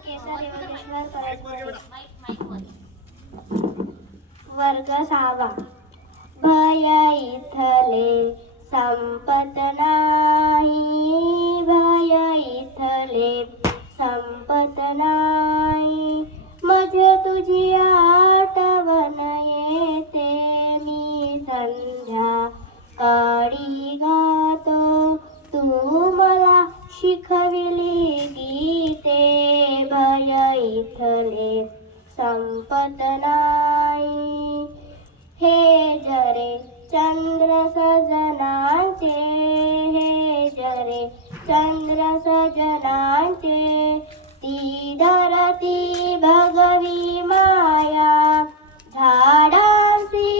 केसर योगेश्वर वर्ग 6वा. भय इथले संपत नाही, भय इथले संपत नाही. माझे तुझी आठवण येते, मी संध्या काळी गातो, तू मला शिकविली गीते. भय इथले संपत नाही. हे जरे चंद्र सजनांचे, हे जरे चंद्र सजनांचे. ती धरती भगवी माया, झाडांसी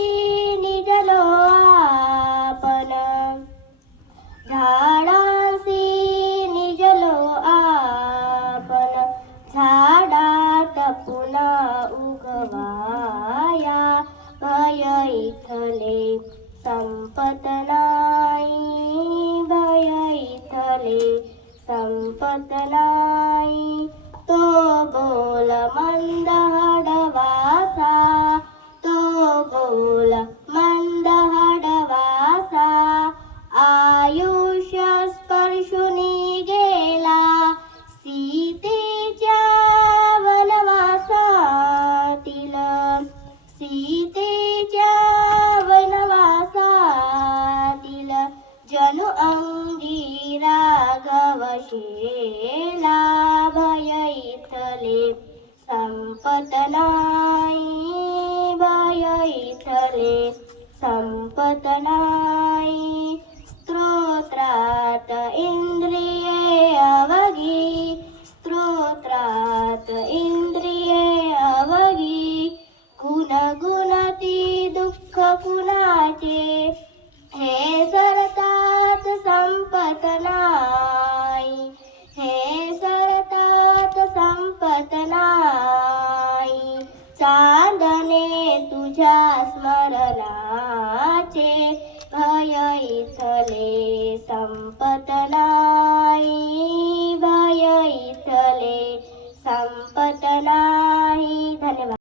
निजलो आपण, झाडांसी निजलो आपण. झाडात पुन्हा उगवाया, भय इथले संपत नाही, भय इथले संपत नाही. तो बोल मंद हडवासा, तो बोल मंद हडवासा. आयुष्य स्पर्शुनी गेला, सीतेच्या वनवासातील, सीतेच्या वनवासातील. जणू अंगी राघव शेला, भय इथले संपत नाही, भय इथले संपत नाही. स्तोत्रात इंद्रिये अवघी, स्तोत्रात इंद्रिये अवघी. गुणगुणती दुःख कुणाचे, हे सरतात संपत नाही, हे सरतात संपत नाही. चांदणे तुझ्या स्मरणाचे, भय इथले संपत